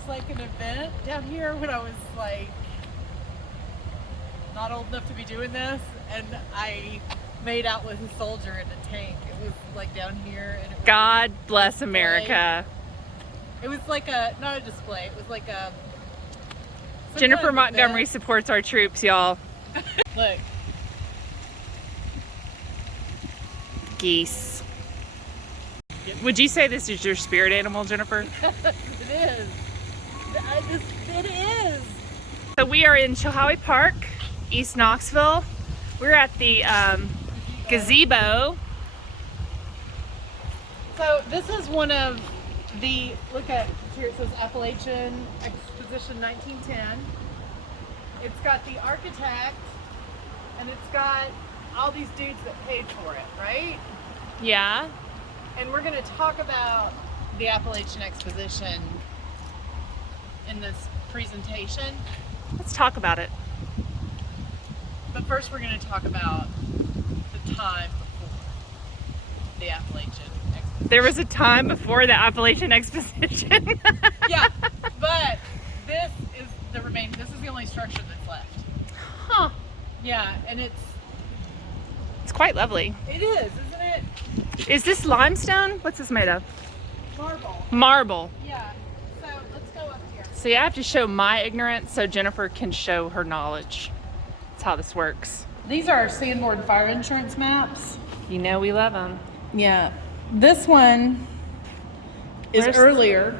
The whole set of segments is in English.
organize like an event down here when I was like not old enough to be doing this, and I made out with a soldier in a tank. It was like down here, and it was God bless America. It was like a, not a display, it was like a Jennifer Montgomery supports our troops, y'all. Look. Geese. Would you say this is your spirit animal, Jennifer? It is. It is. So we are in Chilhowee Park, East Knoxville. We're at the gazebo. So this is one of the, look at, here it says Appalachian Exposition 1910. It's got the architect, and it's got all these dudes that paid for it, right? Yeah. And we're going to talk about the Appalachian Exposition in this presentation. Let's talk about it. But first we're going to talk about the time before the Appalachian Exposition. There was a time before the Appalachian Exposition. Yeah, but this is the only structure that's left. Huh. Yeah, and it's quite lovely. It is, isn't it? Is this limestone? What's this made of? Marble. Marble. Yeah. So let's go up here. See, I have to show my ignorance so Jennifer can show her knowledge. That's how this works. These are Sanborn fire insurance maps. You know we love them. Yeah. This one is earlier.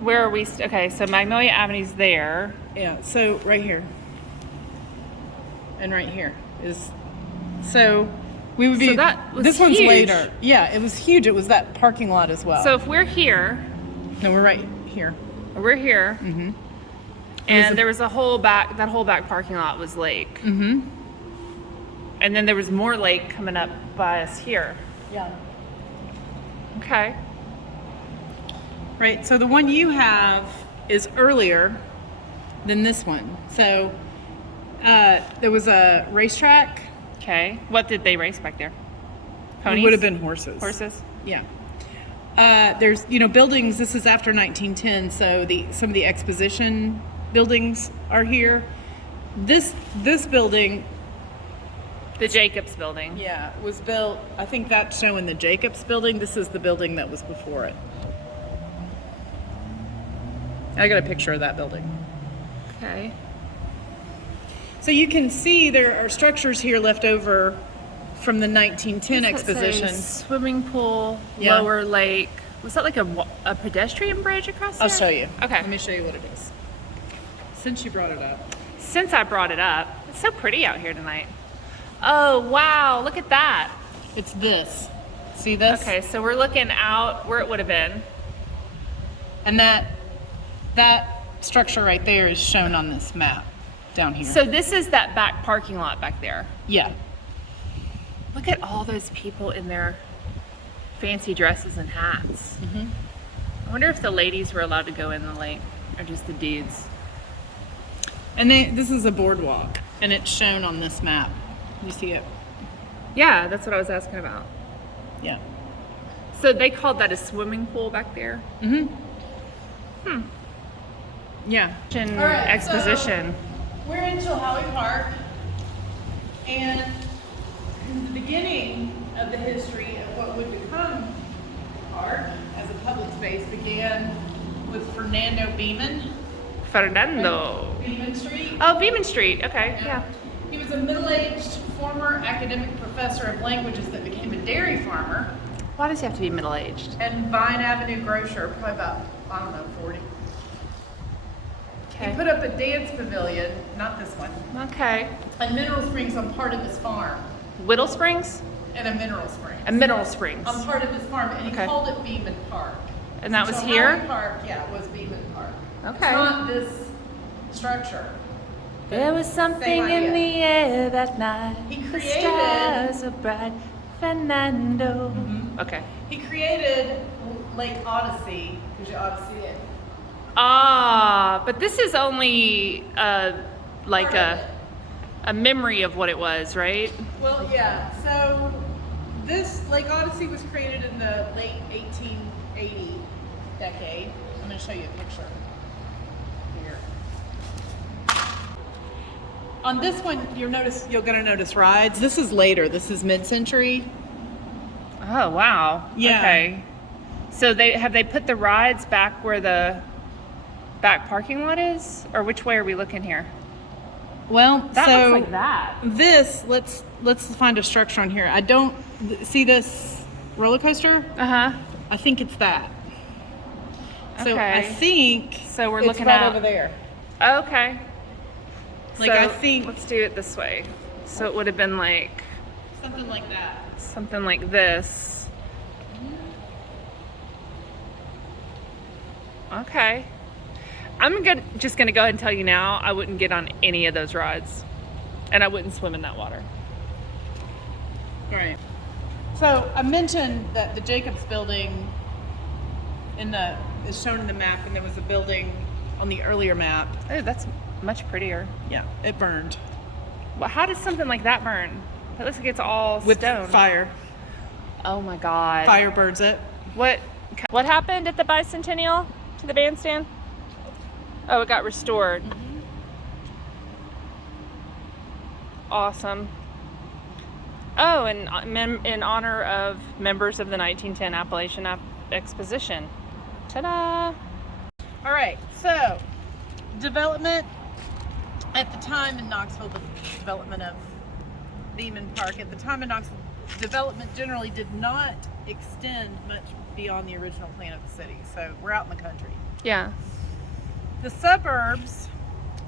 Where are we? Okay, so Magnolia Avenue's there. Yeah, so right here. And right here is, so we would be, So that was this one's huge. later. Yeah, it was huge. It was that parking lot as well. So if we're here, no, we're right here. we're here, Mm-hmm. and there was a whole back, that whole back parking lot was lake. Mm-hmm. And then there was more lake coming up by us here. Yeah. Okay. Right, so the one you have is earlier than this one. So there was a racetrack. Okay. What did they race back there? Ponies? It would have been horses. Horses? Yeah. There's, buildings, this is after 1910, so some of the exposition buildings are here. This building, The Jacobs building. yeah, was built, I think that's showing the Jacobs building. This is the building that was before it. I got a picture of that building. Okay. So you can see there are structures here left over from the 1910 What's that say? exposition. Swimming pool, Yeah. lower lake. Was that like a pedestrian bridge across there? I'll show you. Okay. Let me show you what it is. Since you brought it up. Since I brought it up, it's so pretty out here tonight. Oh, wow. Look at that. It's this. See this? Okay, so we're looking out where it would have been. And that structure right there is shown on this map down here. So this is that back parking lot back there. yeah. Look at all those people in their fancy dresses and hats. Mm-hmm. I wonder if the ladies were allowed to go in the lake or just the dudes. And this is a boardwalk, and it's shown on this map. You see it? Yeah, that's what I was asking about. Yeah. So they called that a swimming pool back there? Mm-hmm. Yeah. Exposition. So we're in Chilhowee Park, and the beginning of the history of what would become the park as a public space began with Fernando Beeman. Fernando. Beeman Street. Oh, Beeman Street. Okay, yeah. He was a middle-aged former academic professor of languages that became a dairy farmer, Why does he have to be middle-aged? and Vine Avenue grocer, probably about, 40. He put up a dance pavilion, not this one, Okay. and mineral springs on part of his farm, Whittle Springs? and a mineral spring. And Mineral Springs. On part of his farm, and he Okay. called it Beeman Park. And that was So here? Chilhowee Park, yeah, it was Beeman Park. Okay. It's not this structure. There was something Same in idea. the air that night. He The created- stars are bright. Fernando. Okay. He created Lake Odyssey, because you ought to see it. Ah, but this is only like Part of it. a memory of what it was, right? Well, yeah. So this Lake Odyssey was created in the late 1880 decade. I'm going to show you a picture. On this one, you're gonna notice rides. This is later. This is mid-century. Oh, wow. Yeah. Okay. So they put the rides back where the back parking lot is? Or which way are we looking here? Well, That so looks like that. this, let's find a structure on here. I don't see this roller coaster. Uh-huh. I think it's that. So Okay. I think So we're it's looking right at over there. Okay. Like, So I think let's do it this way. So it would have been like something like that. something like this. Okay. Just gonna go ahead and tell you now, I wouldn't get on any of those rides. And I wouldn't swim in that water. Right. So I mentioned that the Jacobs building is shown in the map, and there was a building on the earlier map. Oh, that's much prettier. Yeah, it burned Well, how does something like that burn? It looks like it's all with stone. fire. Oh my God. Fire burns it. What happened at the Bicentennial to the bandstand? Oh, it got restored. Awesome. Oh, and in honor of members of the 1910 Appalachian Exposition. Ta-da! All right, so development at the time in Knoxville, the development of Beeman Park, at the time in Knoxville, development generally did not extend much beyond the original plan of the city. So we're out in the country. Yeah. The suburbs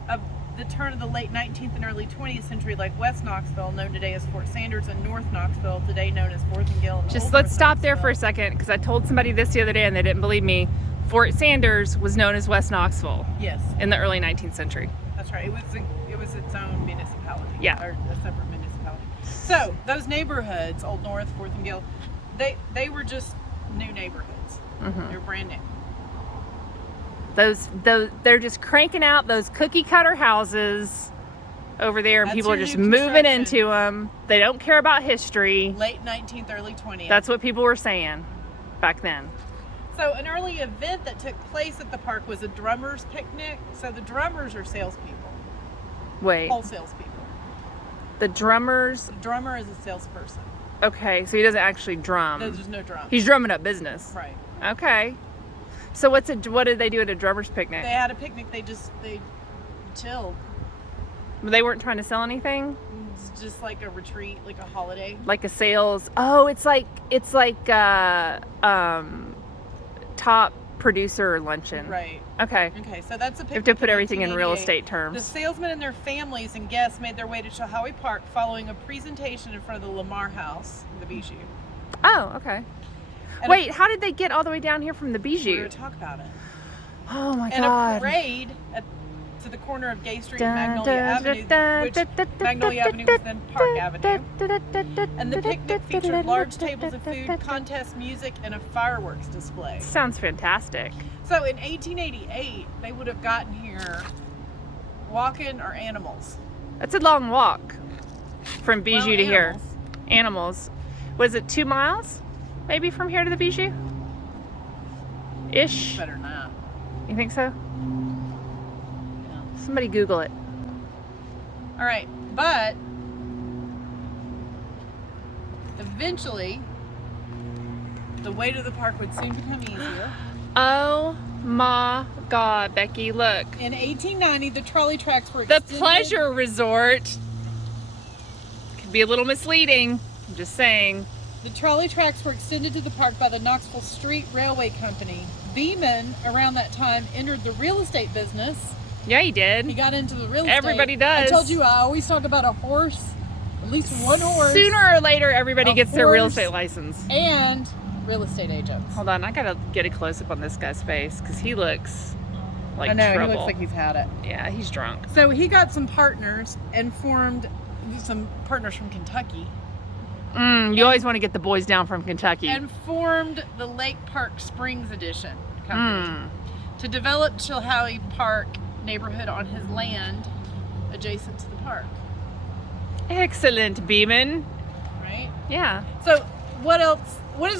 of the turn of the late 19th and early 20th century, like West Knoxville, known today as Fort Sanders, and North Knoxville, today known as Worthingale. And Just Old let's North stop there for a Knoxville. second, because I told somebody this the other day and they didn't believe me. Fort Sanders was known as West Knoxville Yes, in the early 19th century. that's right. It was its own municipality. Yeah. Or a separate municipality. So those neighborhoods, Old North, Worthingale, they were just new neighborhoods. Mhm. They were brand new. Those they're just cranking out those cookie cutter houses over there, and That's people are your just new moving construction. into them. They don't care about history. Late 19th, early 20th. That's what people were saying back then. So an early event that took place at the park was a drummers picnic. So the drummers are salespeople, Wait, whole salespeople. the drummers. The drummer is a salesperson. Okay, so he doesn't actually drum. There's no drum. He's drumming up business. Right. Okay. So what did they do at a drummers picnic? They had a picnic. They chilled. They weren't trying to sell anything? It's just like a retreat, like a holiday. Like a sales. Oh, it's like top producer luncheon. Right. Okay. Okay, so that's a You picnic. have to put in everything in real 1988. estate The terms. salesmen and their families and guests made their way to Chilhowee Park following a presentation in front of the Lamar House, the Bijou. Oh, okay. And Wait, how did they get all the way down here from the we're Bijou? going to talk about it. Oh my And God. a parade to the corner of Gay Street Dun, and Magnolia dun, Avenue, dun, which dun, dun, Magnolia dun, Avenue was then Park dun, Avenue. dun, dun, dun, dun, And the dun, picnic dun, featured dun, large dun, tables dun, of dun, food, dun, dun. contest music, and a fireworks display. Sounds fantastic. So in 1888, they would have gotten here walking or animals. That's a long walk from Bijou Well, to here. animals. Animals. Was it 2 miles? Maybe from here to the Bijou? Ish. Better not. You think so? Yeah. Somebody Google it. All right, but eventually, the way to the park would soon become easier. Oh my God, Becky, look. In 1890, the trolley tracks were The extended. pleasure resort. Could be a little misleading. I'm just saying. The trolley tracks were extended to the park by the Knoxville Street Railway Company. Beeman, around that time, entered the real estate business. Yeah, he did. He got into the real estate. Everybody does. I told you I always talk about a horse, at least one horse, Sooner or later, everybody A gets their real horse. estate license. and real estate agents. Hold on, I gotta get a close up on this guy's face because he looks like I know, trouble. he looks like he's had it. Yeah, he's drunk. So he got some partners and formed some partners from Kentucky You always want to get the boys down from Kentucky. and formed the Lake Park Springs Edition company to develop Chilhowee Park neighborhood on his land adjacent to the park, Excellent, Beeman. right? Yeah. So what else? What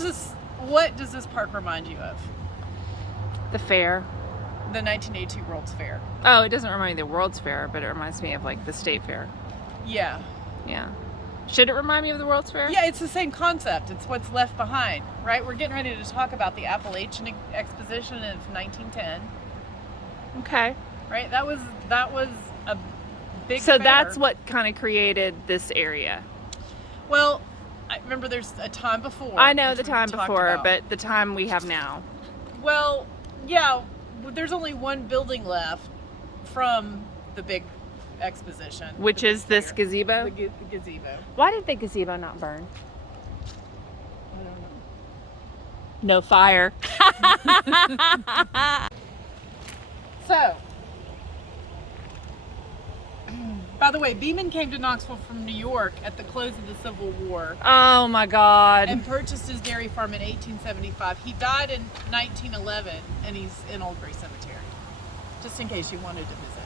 does this park remind you of? The fair. The 1982 World's Fair. Oh, it doesn't remind me of the World's Fair, but it reminds me of like the State Fair. Yeah. Yeah. Should it remind me of the World's Fair? Yeah, it's the same concept. It's what's left behind, right? We're getting ready to talk about the Appalachian Exposition of 1910. Okay. Right? That was a big So fair. that's what kind of created this area. Well, I remember there's a time before. I know which the we time talked before, about. but the time we have now. Well, yeah, there's only one building left from the big exposition. Which the big is this fair. gazebo? The gazebo. Why did the gazebo not burn? I don't know. No fire. So, by the way, Beeman came to Knoxville from New York at the close of the Civil War Oh my God. and purchased his dairy farm in 1875. He died in 1911, and he's in Old Gray Cemetery, just in case you wanted to visit.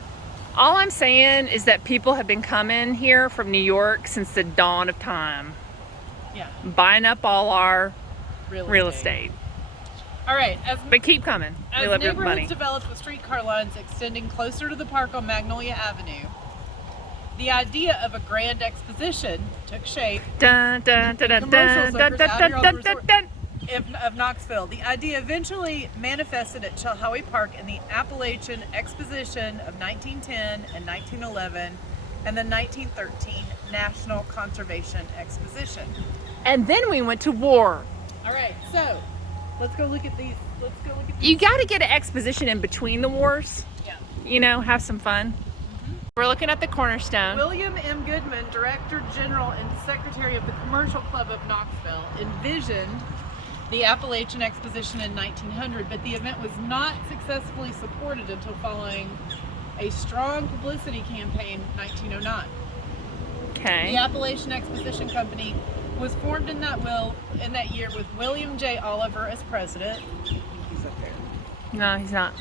All I'm saying is that people have been coming here from New York since the dawn of time, Yeah, buying up all our real estate. estate. All right, But keep coming. We as love your neighborhoods money. developed with streetcar lines extending closer to the park on Magnolia Avenue, the idea of a grand exposition took shape Dun, dun, dun, dun, Commercial dun, dun, circus out dun, here on dun, the dun, resort. dun. of Knoxville. The idea eventually manifested at Chilhowee Park in the Appalachian Exposition of 1910 and 1911 and the 1913 National Conservation Exposition. And then we went to war. All right, so let's go look at these. You got to get an exposition in between the wars. Yeah. You know, have some fun. We're looking at the cornerstone. William M. Goodman, Director General and Secretary of the Commercial Club of Knoxville, envisioned the Appalachian Exposition in 1900, but the event was not successfully supported until following a strong publicity campaign in 1909. Okay. The Appalachian Exposition Company was formed in that year with William J. Oliver as president. He's up there. No, he's not.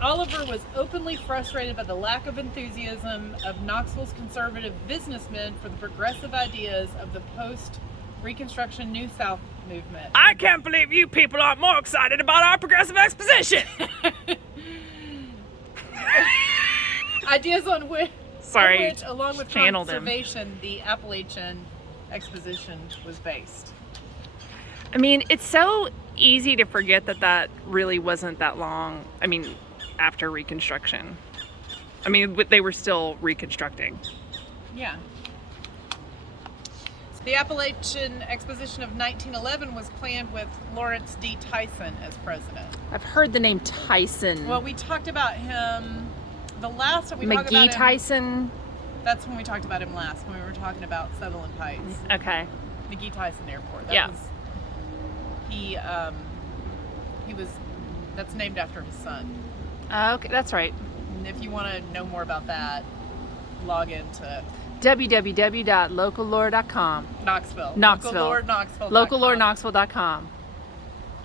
Oliver was openly frustrated by the lack of enthusiasm of Knoxville's conservative businessmen for the progressive ideas of the post-Reconstruction New South movement. I can't believe you people aren't more excited about our progressive exposition. Ideas on which, along with channeled him. conservation, the Appalachian Exposition was based. I mean, it's so easy to forget that really wasn't that long. I mean, after Reconstruction. I mean, they were still reconstructing. Yeah. The Appalachian Exposition of 1911 was planned with Lawrence D. Tyson as president. I've heard the name Tyson. Well, we talked about him the last time we talked about him. McGee Tyson. That's when we talked about him last, when we were talking about Sutherland Heights. Okay. McGee Tyson Airport. That's named after his son. Okay, that's right. And if you want to know more about that, log into www.locallore.com. Knoxville. Knoxville. Locallordknoxville.com.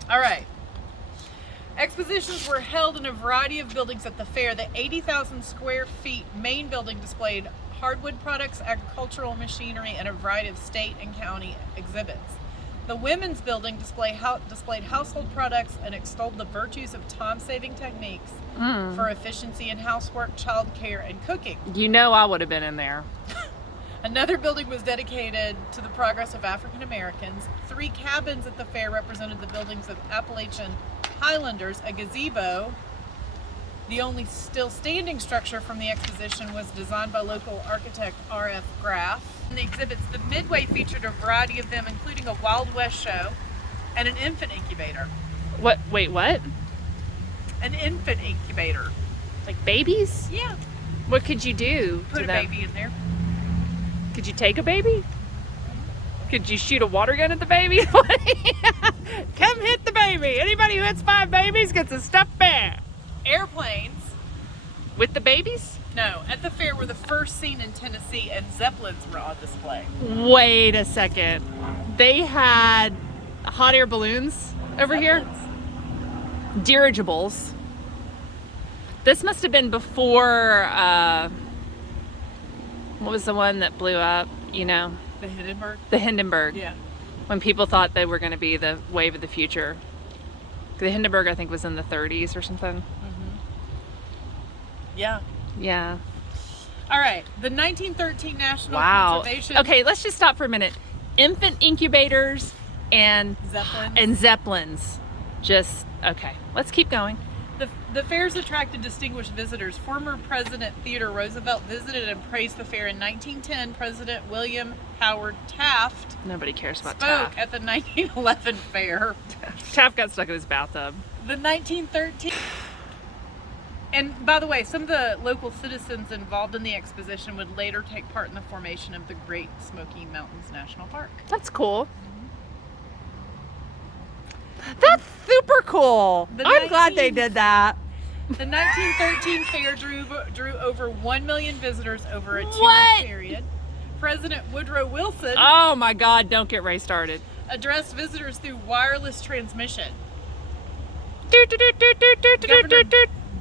All right. Expositions were held in a variety of buildings at the fair. The 80,000 square feet main building displayed hardwood products, agricultural machinery, and a variety of state and county exhibits. The women's building displayed household products and extolled the virtues of time-saving techniques for efficiency in housework, child care, and cooking. You know I would have been in there. Another building was dedicated to the progress of African Americans. 3 cabins at the fair represented the buildings of Appalachian Highlanders. A gazebo, the only still standing structure from the exposition, was designed by local architect R.F. Graff. In the exhibits, the Midway featured a variety of them, including a Wild West show and an infant incubator. What? Wait, what? An infant incubator. Like babies? Yeah. What could you do? Put to a them? baby in there. Could you take a baby? Could you shoot a water gun at the baby? Come hit the baby. Anybody who hits 5 babies gets a stuffed bear. Airplanes. With the babies? No, at the fair were the first seen in Tennessee, and Zeppelins were on display. Wait a second. They had hot air balloons over here? Dirigibles. This must have been before, what was the one that blew up, you know? The Hindenburg? The Hindenburg. Yeah. When people thought they were going to be the wave of the future. The Hindenburg, I think, was in the 30s or something. Yeah. Yeah. All right. The 1913 National Wow. Conservation. Okay, let's just stop for a minute. Infant incubators and Zeppelins. Just, okay. Let's keep going. The fairs attracted distinguished visitors. Former President Theodore Roosevelt visited and praised the fair. In 1910, President William Howard Taft Nobody cares about spoke Taft. at the 1911 fair. Taft got stuck in his bathtub. The 1913... And by the way, some of the local citizens involved in the exposition would later take part in the formation of the Great Smoky Mountains National Park. That's cool. That's super cool. I'm glad they did that. The 1913 fair drew over 1 million visitors over a 2-month What? period. President Woodrow Wilson Oh my God, don't get Ray started. addressed visitors through wireless transmission. Governor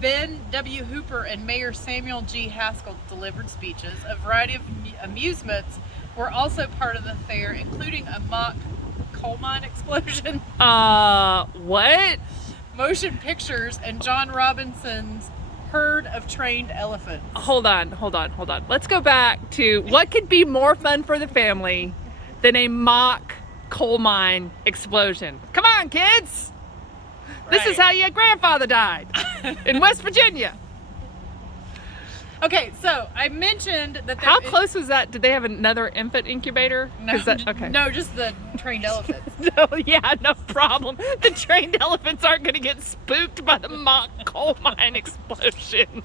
Ben W. Hooper and Mayor Samuel G. Haskell delivered speeches. A variety of amusements were also part of the fair, including a mock coal mine explosion, what? motion pictures, and John Robinson's herd of trained elephants. Hold on. Let's go back to what could be more fun for the family than a mock coal mine explosion. Come on, kids. This is how your grandfather died in West Virginia. Okay, so I mentioned that How close was that? Did they have another infant incubator? No, Okay. no, just the trained elephants. No, yeah, no problem. The trained elephants aren't going to get spooked by the mock coal mine explosion.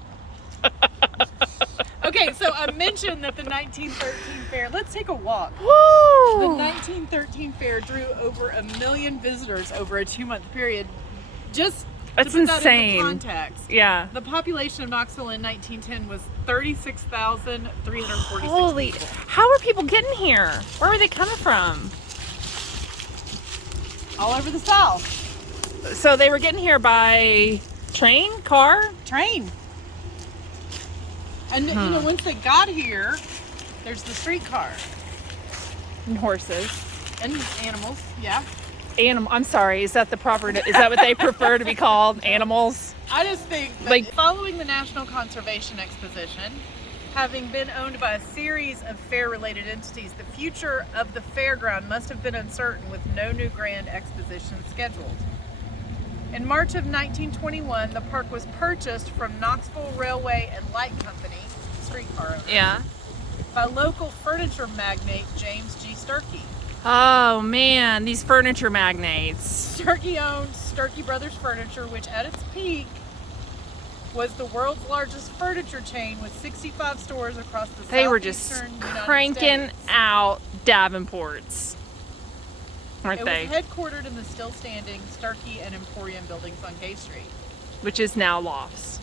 Okay, so I mentioned that the 1913 fair. Let's take a walk. Woo! The 1913 fair drew over 1 million visitors over a 2-month period. Just That's to put that insane. into context, Yeah. the population of Knoxville in 1910 was 36,346 Holy, people. how are people getting here? Where were they coming from? All over the South. So they were getting here by train, car? Train. And you know, once they got here, there's the streetcar And horses. and animals. Yeah. I'm sorry, is that the proper, is that what they prefer to be called? Animals? I just think that following the National Conservation Exposition, having been owned by a series of fair-related entities, the future of the fairground must have been uncertain with no new grand exposition scheduled. In March of 1921, the park was purchased from Knoxville Railway and Light Company, streetcar owner, Yeah. by local furniture magnate James G. Sturkey. Oh man, these furniture magnates. Sturkey owned Sturkey Brothers Furniture, which at its peak was the world's largest furniture chain with 65 stores across the They were just southeastern United cranking States. out Davenports, aren't It they? was headquartered in the still standing Sturkey and Emporium buildings on Gay Street. Which is now Lofts.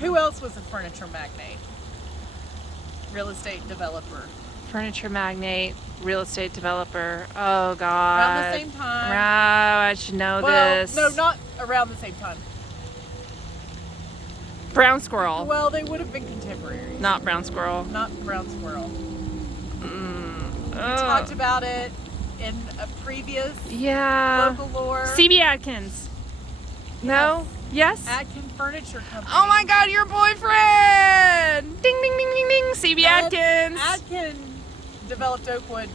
Who else was a furniture magnate? Real estate developer. Furniture magnate, real estate developer. Oh God. Around the same time. Wow, I should know Well, this. no, not around the same time. Brown squirrel. Well, they would have been contemporaries. Not brown squirrel. Not brown squirrel. We Ugh. talked about it in a previous Yeah. local lore. C.B. Atkins. No? Yes? Atkin Furniture Company. Oh my God, your boyfriend! Ding, ding, ding, ding, ding. C.B. Atkins. Atkin developed Oakwood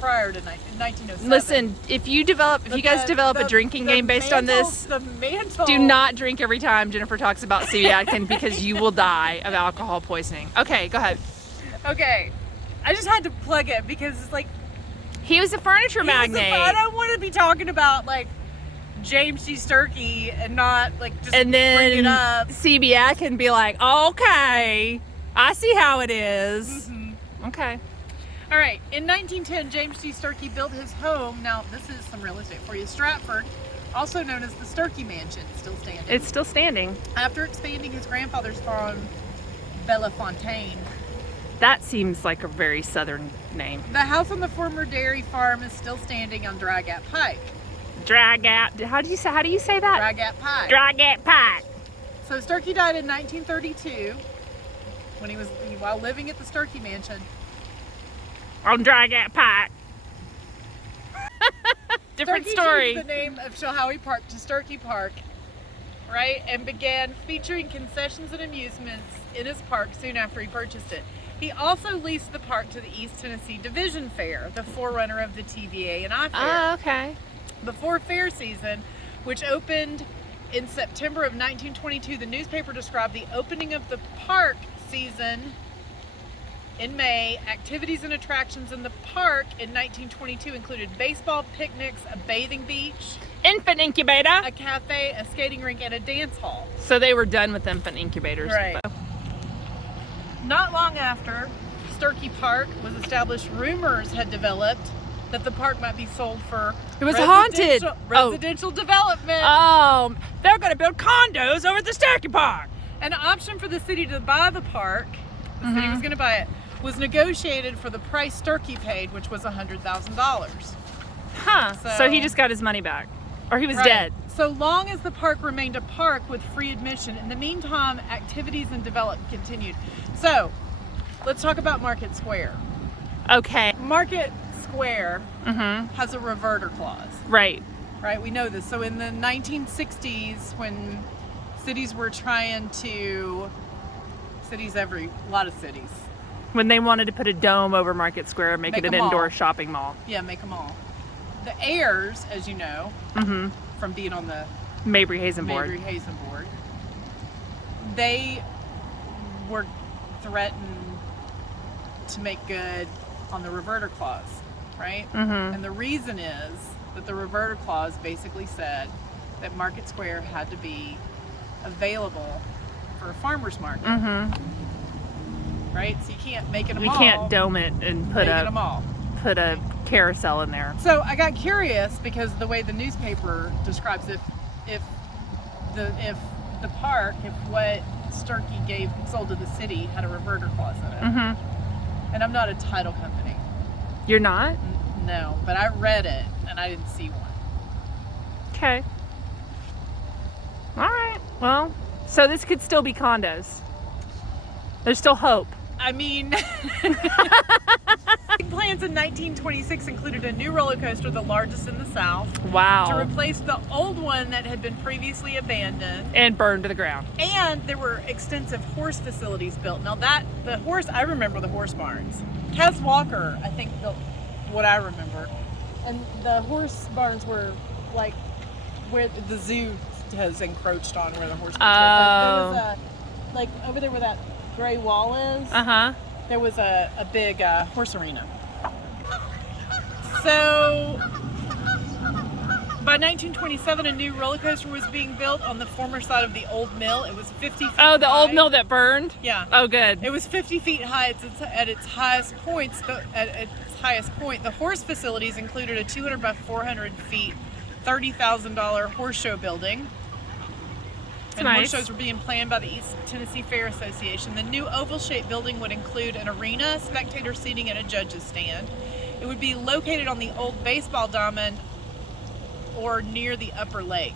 prior to 1907. Listen, if you guys develop a drinking game based on this, the mantle. do not drink every time Jennifer talks about C.B. Atkins because you will die of alcohol poisoning. Okay, go ahead. Okay, I just had to plug it because it's like He was a furniture magnate. I don't want to be talking about like James G. Sturkey and not like just And bring it then up. C.B. Atkins be like, okay, I see how it is. Okay. All right, in 1910, James G. Sturkey built his home. Now, this is some real estate for you. Stratford, also known as the Sturkey Mansion, still standing. It's still standing. After expanding his grandfather's farm, Bellefontaine. That seems like a very southern name. The house on the former dairy farm is still standing on Dry Gap Pike. How do you say that? Dry Gap Pike. Dry Gap Pike. So Sturkey died in 1932 while living at the Sturkey Mansion. On Dry Gap Pike. different Starkey story. changed the name of Chilhowee Park to Starkey Park, right? And began featuring concessions and amusements in his park soon after he purchased it. He also leased the park to the East Tennessee Division Fair, the forerunner of the TVA and I Fair. Oh, okay. Before fair season, which opened in September of 1922, the newspaper described the opening of the park season in May. Activities and attractions in the park in 1922 included baseball, picnics, a bathing beach, Infant incubator. a cafe, a skating rink, and a dance hall. So they were done with infant incubators. Right. Not long after Starkey Park was established, rumors had developed that the park might be sold for It was haunted. residential development. Oh, they're going to build condos over at the Starkey Park. An option for the city to buy the park, the city was going to buy it, was negotiated for the price Starkey paid, which was $100,000. Huh. So he So- just got his money back. Or he was Right. dead. So long as the park remained a park with free admission. In the meantime, activities and development continued. So, let's talk about Market Square. Okay. Market Square Mm-hmm. has a reverter clause, Right. right? We know this. So in the 1960s, when cities were trying to, a lot of cities, When they wanted to put a dome over Market Square and make it Make an a mall. indoor shopping mall. yeah, make them all. The heirs, as you know, Mm-hmm. from being on the Mabry Hazen board. Mabry Hazen board, they were threatened to make good on the reverter clause, right? Mm-hmm. And the reason is that the reverter clause basically said that Market Square had to be available for a farmer's market, Mm-hmm. right? So you can't make it a You mall. can't dome it and put make it a a mall. carousel in there. So I got curious because the way the newspaper describes it, if the park, if what Starkey sold to the city had a reverter clause in it, Mm-hmm. and I'm not a title company, You're not? no, but I read it and I didn't see one. Okay. All right. Well, so this could still be condos. There's still hope. I mean, plans in 1926 included a new roller coaster, the largest in the South, to Wow. replace the old one that had been previously abandoned. And burned to the ground. And there were extensive horse facilities built. Now I remember the horse barns. Kez Walker, I think, built what I remember. And the horse barns were like where the zoo has encroached on where the horse barns were. There was like over there where that gray wall is, Uh-huh. there was a big horse arena. So by 1927, a new roller coaster was being built on the former site of the old mill. It was 50 feet Oh, the high. old mill that burned? Yeah. Oh, good. It was 50 feet high. At its highest points. At its highest point, the horse facilities included a 200 by 400 feet, $30,000 horse show building. And nice. horse shows were being planned by the East Tennessee Fair Association. The new oval-shaped building would include an arena, spectator seating, and a judge's stand. It would be located on the old baseball diamond or near the upper lake.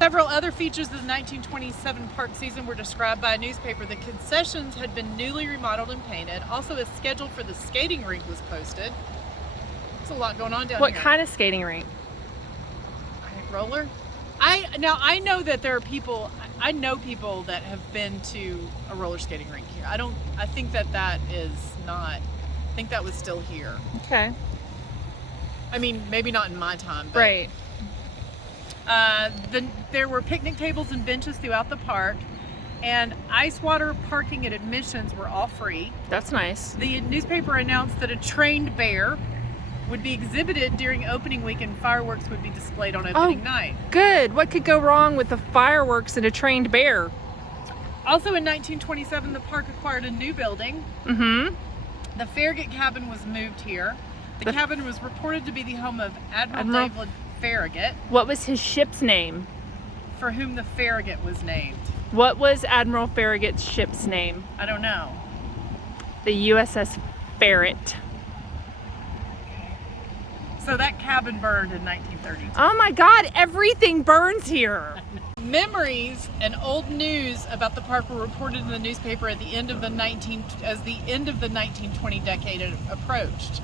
Several other features of the 1927 park season were described by a newspaper. The concessions had been newly remodeled and painted. Also, a schedule for the skating rink was posted. There's a lot going on down What here. kind of skating rink? Roller? I know that there are people. I know people that have been to a roller skating rink here. I think that is not. I think that was still here. Okay. I mean, maybe not in my time. But, Right. There were picnic tables and benches throughout the park, and ice water parking and admissions were all free. That's nice. The newspaper announced that a trained bear would be exhibited during opening week and fireworks would be displayed on opening night. Good. What could go wrong with the fireworks and a trained bear? Also in 1927, the park acquired a new building. Mm-hmm. The Farragut cabin was moved here. The cabin was reported to be the home of Admiral Admiral- David Farragut, What was his ship's name? for whom the Farragut was named. What was Admiral Farragut's ship's name? I don't know. The USS Ferret. So that cabin burned in 1932. Oh my God, everything burns here. Memories and old news about the park were reported in the newspaper at the end of the 1920 decade approached.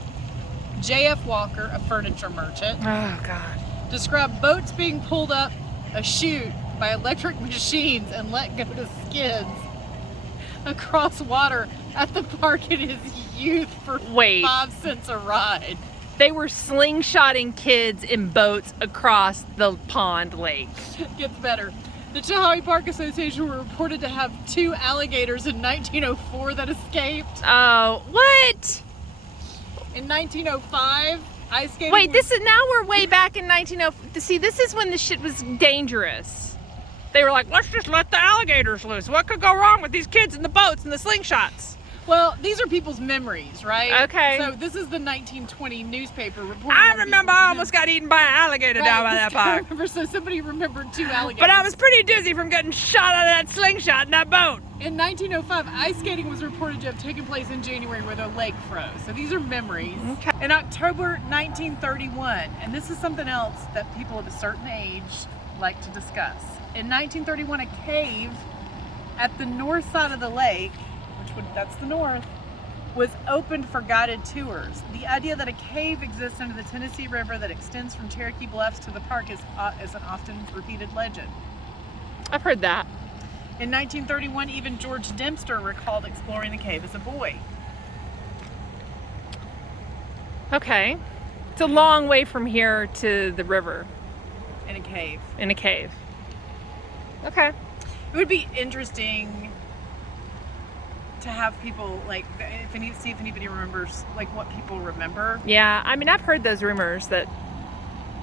J.F. Walker, a furniture merchant, Oh, God. described boats being pulled up a chute by electric machines and let go to skids across water at the park in his youth for Wait. 5 cents a ride. They were slingshotting kids in boats across the pond lake. Gets better. The Chilhowee Park Association were reported to have 2 alligators in 1904 that escaped. Oh, what? In 1905, ice skating. Wait, now we're way back in 1900. See, this is when the shit was dangerous. They were like, let's just let the alligators loose. What could go wrong with these kids in the boats and the slingshots? Well, these are people's memories, right? Okay. So this is the 1920 newspaper reporting. I on remember these- I almost got eaten by an alligator down by Right, that this guy park. remembers, so somebody remembered 2 alligators. But I was pretty dizzy from getting shot out of that slingshot in that boat. In 1905, ice skating was reported to have taken place in January where the lake froze. So these are memories. Okay. In October 1931, and this is something else that people of a certain age like to discuss. In 1931, a cave at the north side of the lake, that's the north, was opened for guided tours. The idea that a cave exists under the Tennessee River that extends from Cherokee Bluffs to the park is an often repeated legend. I've heard that. In 1931, even George Dempster recalled exploring the cave as a boy. Okay. It's a long way from here to the river In a cave. in a cave. Okay. It would be interesting to have people see if anybody remembers what people remember. Yeah, I mean, I've heard those rumors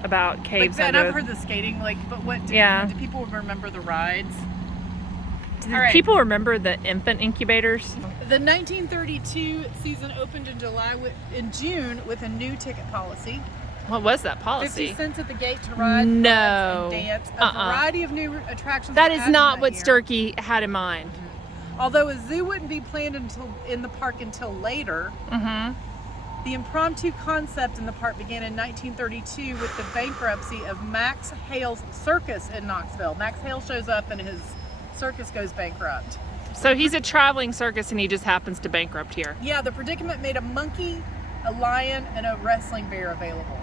about caves. And under. I've heard the skating, but what do, Yeah. do people remember the rides? Do All right. people remember the infant incubators? The 1932 season opened in June with a new ticket policy. What was that 50 policy? cents at the gate to ride, No. rides, and dance. A variety of new attractions. That were is added not that what year. Sturkey had in mind. Although a zoo wouldn't be planned in the park until later, Mm-hmm. the impromptu concept in the park began in 1932 with the bankruptcy of Max Hale's circus in Knoxville. Max Hale shows up and his circus goes bankrupt. So he's a traveling circus and he just happens to bankrupt here. Yeah, the predicament made a monkey, a lion, and a wrestling bear available.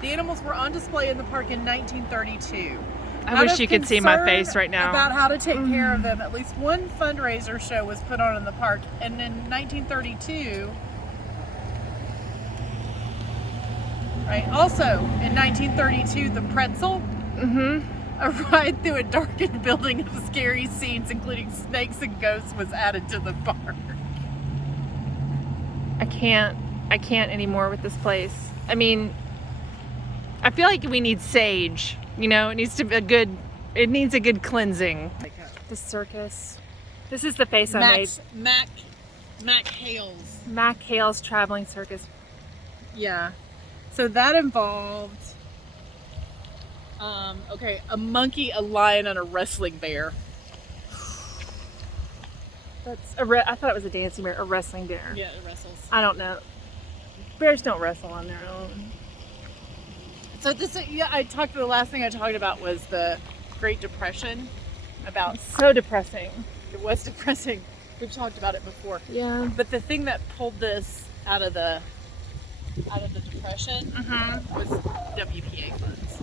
The animals were on display in the park in 1932. I wish you could see my face right now. About how to take care of them. At least one fundraiser show was put on in the park. And in 1932, right? Also in 1932, the Pretzel, a ride through a darkened building of scary scenes, including snakes and ghosts, was added to the park. I can't anymore with this place. I mean, I feel like we need sage. You know, it needs a good cleansing. The circus. This is the face I made. Mac Hale's. Mac Hale's traveling circus. Yeah. So that involved, a monkey, a lion, and a wrestling bear. I thought it was a dancing bear, a wrestling bear. Yeah, it wrestles. I don't know. Bears don't wrestle on their own. So the last thing I talked about was the Great Depression. So depressing. It was depressing. We've talked about it before. Yeah. But the thing that pulled this out of the depression was WPA funds.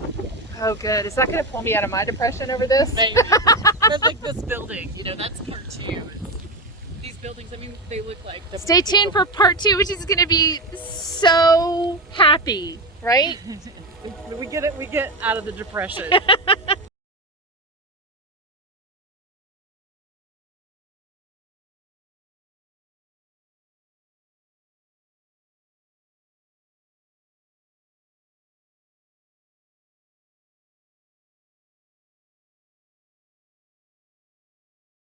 Oh, good. Is that going to pull me out of my depression over this? Maybe. But like this building, that's part 2. These buildings, I mean, they look like WPA. Stay tuned for part 2, which is going to be so happy, right? We get out of the depression.